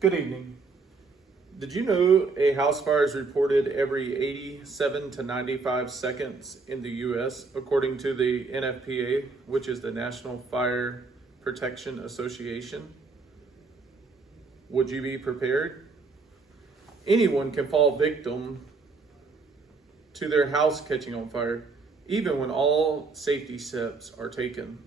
Good evening. Did you know a house fire is reported every 87 to 95 seconds in the US, according to the NFPA, which is the National Fire Protection Association? Would you be prepared? Anyone can fall victim to their house catching on fire, even when all safety steps are taken.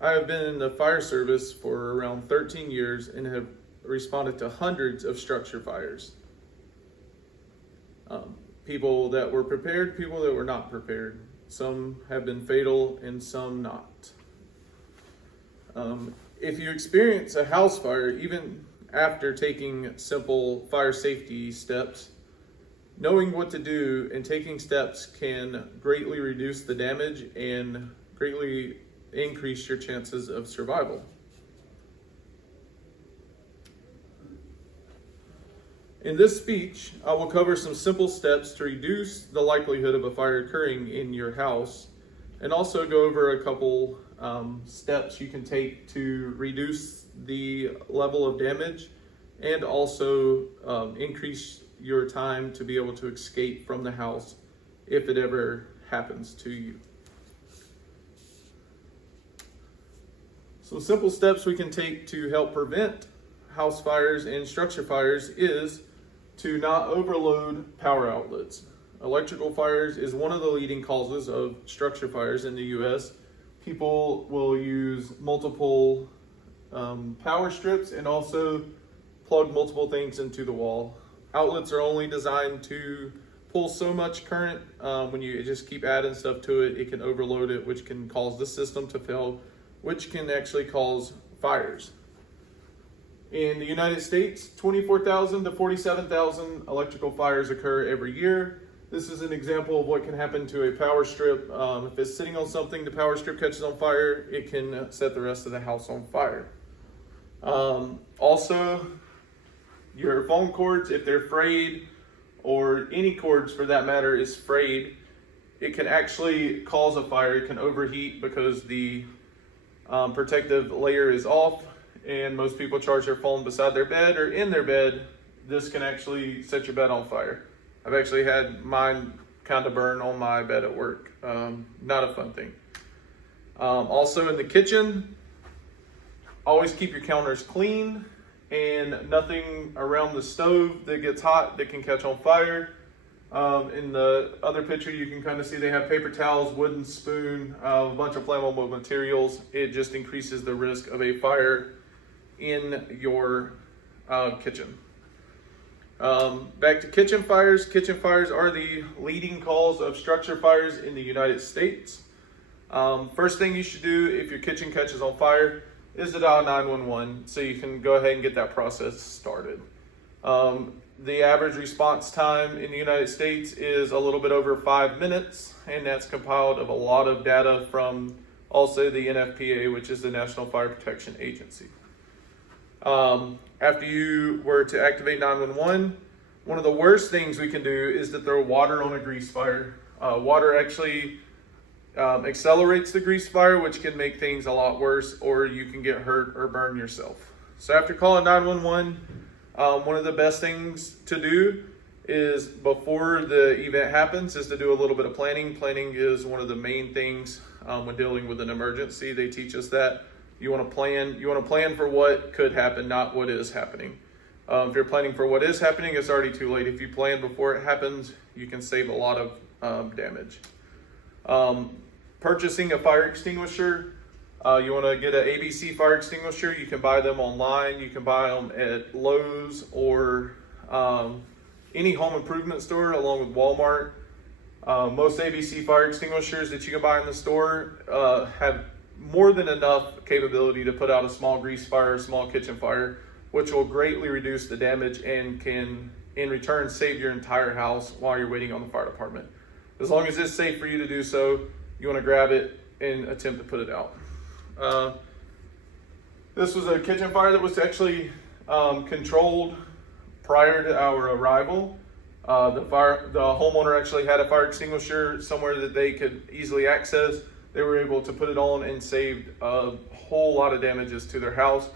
I have been in the fire service for around 13 years and have responded to hundreds of structure fires. People that were prepared, people that were not prepared. Some have been fatal and some not. If you experience a house fire, even after taking simple fire safety steps, knowing what to do and taking steps can greatly reduce the damage and greatly increase your chances of survival. In this speech, I will cover some simple steps to reduce the likelihood of a fire occurring in your house, and also go over a couple steps you can take to reduce the level of damage and also increase your time to be able to escape from the house if it ever happens to you. Some simple steps we can take to help prevent house fires and structure fires is to not overload power outlets. Electrical fires is one of the leading causes of structure fires in the US. People will use multiple power strips and also plug multiple things into the wall. Outlets are only designed to pull so much current. When you just keep adding stuff to it, it can overload it, which can cause the system to fail, which can actually cause fires. In the United States, 24,000 to 47,000 electrical fires occur every year. This is an example of what can happen to a power strip. If it's sitting on something, the power strip catches on fire, it can set the rest of the house on fire. Also, your phone cords, if they're frayed, or any cords for that matter is frayed, it can actually cause a fire. It can overheat because the protective layer is off, and most people charge their phone beside their bed or in their bed. This can actually set your bed on fire. I've actually had mine kind of burn on my bed at work. Not a fun thing. Also in the kitchen, always keep your counters clean and nothing around the stove that gets hot that can catch on fire. In the other picture, you can kind of see they have paper towels, wooden spoon, a bunch of flammable materials. It just increases the risk of a fire in your kitchen. Back to kitchen fires. Kitchen fires are the leading cause of structure fires in the United States. First thing you should do if your kitchen catches on fire is to dial 911 so you can go ahead and get that process started. The average response time in the United States is a little bit over 5 minutes, and that's compiled of a lot of data from also the NFPA, which is the National Fire Protection Agency. After you were to activate 911, one of the worst things we can do is to throw water on a grease fire. Water actually accelerates the grease fire, which can make things a lot worse, or you can get hurt or burn yourself. So after calling 911, one of the best things to do is before the event happens is to do a little bit of planning. Planning is one of the main things when dealing with an emergency. They teach us that you want to plan for what could happen, not what is happening. If you're planning for what is happening, it's already too late. If you plan before it happens, you can save a lot of damage. Purchasing a fire extinguisher. You want to get an ABC fire extinguisher. You can buy them online. You can buy them at Lowe's or any home improvement store along with Walmart. Most ABC fire extinguishers that you can buy in the store have more than enough capability to put out a small grease fire, a small kitchen fire, which will greatly reduce the damage and can in return save your entire house while you're waiting on the fire department. As long as it's safe for you to do so, you want to grab it and attempt to put it out. This was a kitchen fire that was actually controlled prior to our arrival. The homeowner actually had a fire extinguisher somewhere that they could easily access. they were able to put it on and saved a whole lot of damages to their house.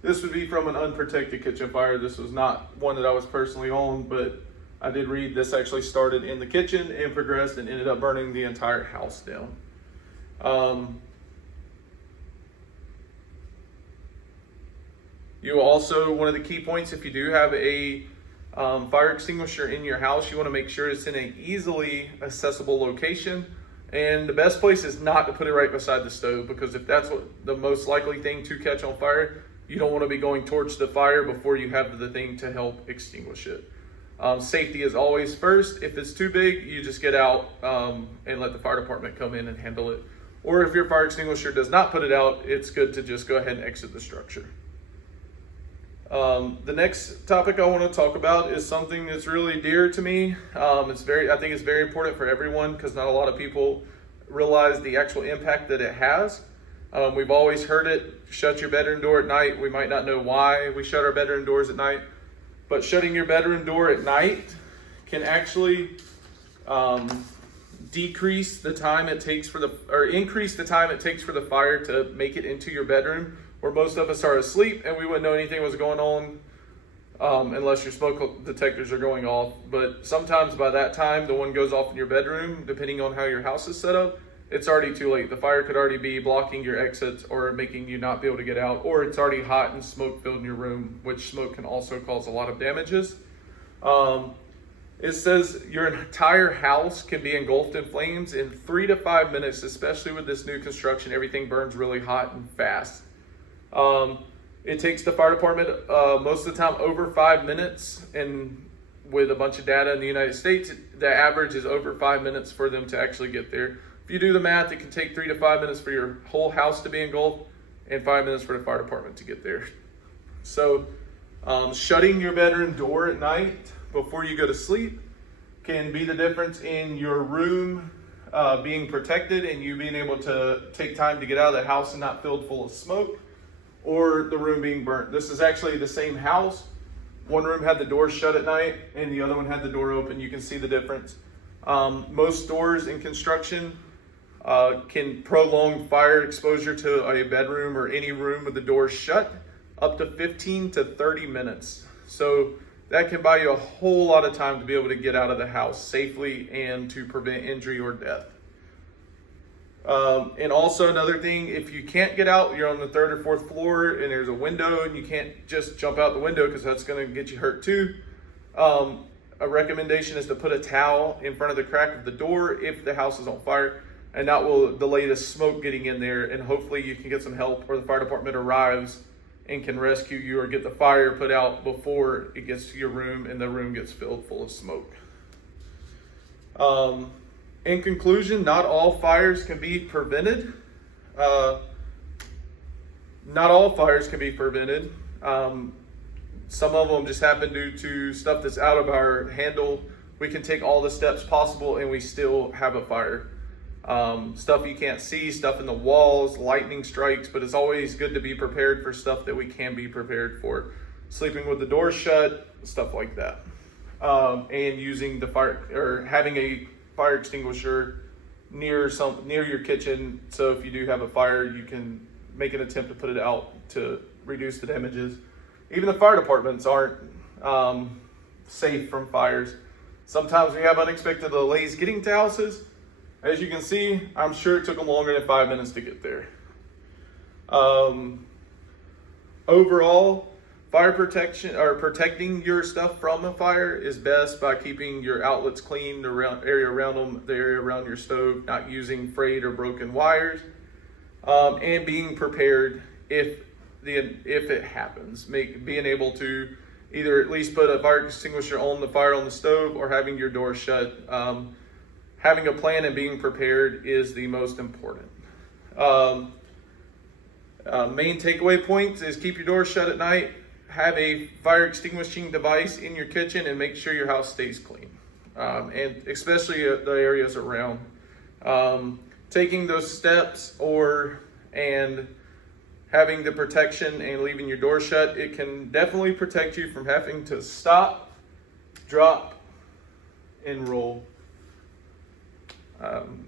This would be from an unprotected kitchen fire. This was not one that I was personally on, but I did read this actually started in the kitchen and progressed and ended up burning the entire house down. You also, one of the key points, if you do have a fire extinguisher in your house, you want to make sure it's in an easily accessible location. And the best place is not to put it right beside the stove, because if that's what the most likely thing to catch on fire, you don't want to be going towards the fire before you have the thing to help extinguish it. Safety is always first. If it's too big, you just get out and let the fire department come in and handle it. Or if your fire extinguisher does not put it out, it's good to just go ahead and exit the structure. The next topic I want to talk about is something that's really dear to me. I think it's very important for everyone, because not a lot of people realize the actual impact that it has. We've always heard it, shut your bedroom door at night. We might not know why we shut our bedroom doors at night, but shutting your bedroom door at night can actually increase the time it takes for the fire to make it into your bedroom, where most of us are asleep and we wouldn't know anything was going on unless your smoke detectors are going off. But sometimes by that time the one goes off in your bedroom, depending on how your house is set up, it's already too late. The fire could already be blocking your exits or making you not be able to get out, or it's already hot and smoke filled in your room, which smoke can also cause a lot of damages. It says your entire house can be engulfed in flames in 3 to 5 minutes, especially with this new construction. Everything burns really hot and fast. It takes the fire department most of the time over 5 minutes, and with a bunch of data in the United States, the average is over 5 minutes for them to actually get there. If you do the math, it can take 3 to 5 minutes for your whole house to be engulfed and 5 minutes for the fire department to get there. So shutting your bedroom door at night before you go to sleep can be the difference in your room being protected and you being able to take time to get out of the house and not filled full of smoke, or the room being burnt. This is actually the same house. One room had the door shut at night and the other one had the door open. You can see the difference. Most doors in construction can prolong fire exposure to a bedroom or any room with the door shut up to 15 to 30 minutes. So that can buy you a whole lot of time to be able to get out of the house safely and to prevent injury or death. And also another thing, if you can't get out, you're on the 3rd or 4th floor and there's a window and you can't just jump out the window because that's going to get you hurt too. A recommendation is to put a towel in front of the crack of the door if the house is on fire, and that will delay the smoke getting in there, and hopefully you can get some help, or the fire department arrives and can rescue you or get the fire put out before it gets to your room and the room gets filled full of smoke. In conclusion, not all fires can be prevented. Some of them just happen due to stuff that's out of our handle. We can take all the steps possible and we still have a fire. Stuff you can't see, stuff in the walls, lightning strikes, but it's always good to be prepared for stuff that we can be prepared for. Sleeping with the door shut, stuff like that. And using the fire, or having a fire extinguisher near your kitchen, so if you do have a fire, you can make an attempt to put it out to reduce the damages. Even the fire departments aren't safe from fires. Sometimes we have unexpected delays getting to houses. As you can see, I'm sure it took them longer than 5 minutes to get there. Overall, fire protection, or protecting your stuff from a fire, is best by keeping your outlets clean, the area around them, the area around your stove, not using frayed or broken wires, and being prepared if it happens. Being able to either at least put a fire extinguisher on the fire on the stove or having your door shut. Having a plan and being prepared is the most important. Main takeaway points is keep your door shut at night, have a fire extinguishing device in your kitchen, and make sure your house stays clean, and especially the areas around. Taking those steps and having the protection and leaving your door shut, it can definitely protect you from having to stop, drop, and roll.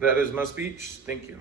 That is my speech. Thank you.